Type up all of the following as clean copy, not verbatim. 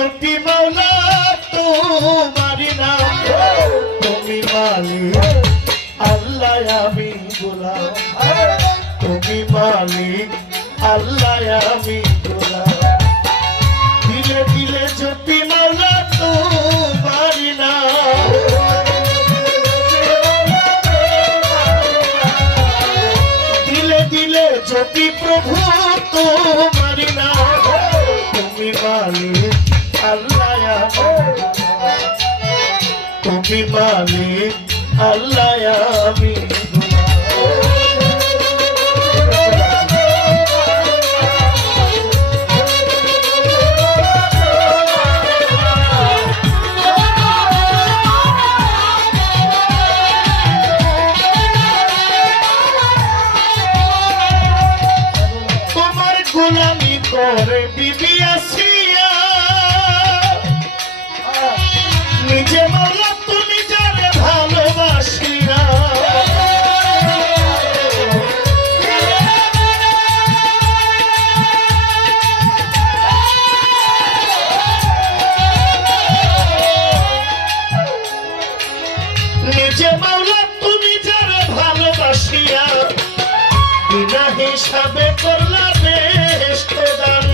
জ্যোতি মাওলা তোমারি নাম, তুমি মালিক আল্লাহ আমি গোলাম, তুমি মালিক আল্লাহ আমি গোলাম। দিলে দিলে জ্যোতি মাওলা তোমারি নাম, দিলে দিলে জ্যোতি প্রভু তোমারি নাম, তুমি মালিক আল্লাহ তুমি মালিক আল্লাহ আমি তোমার গোলামি করে বিবি আসিয়া, নিজে মাওলা তুমি যারে ভালোবাসিয়া, নিজে মাওলা তুমি যারে ভালোবাসিয়া, বিনা হিসাবে করলা বেহেশত দান,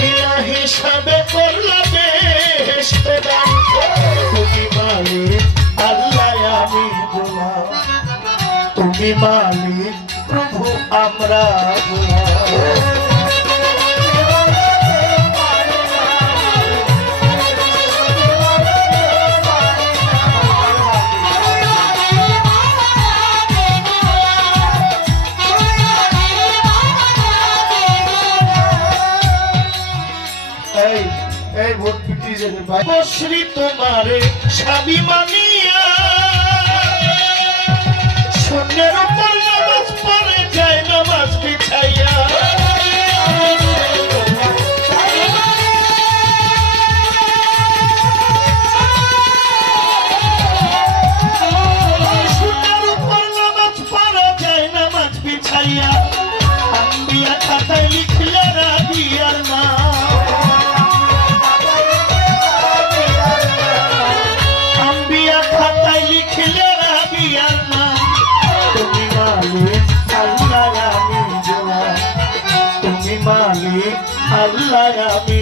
বিনা হিসাবে করলা বেহেশত দান। তুমি মালিক আল্লাহ আমি গোলাম, তুমি মালিক প্রভু আমরা গোলাম। শ্রী তোমারে স্বামী মানিয়া, শূন্যের উপর নামাজ পড়ে যায় নামাজ বিছাইয়া, শূন্যের উপর নামাজ পড়ে যায় নামাজ বিছাইয়া, আম্বিয়া খাতায় লিখলে রাবিয়ার নাম, লিখলে রাবিয়ার নাম। তুমি মালিক আল্লাহ আমি গোলাম, তুমি মালিক আল্লাহ আমি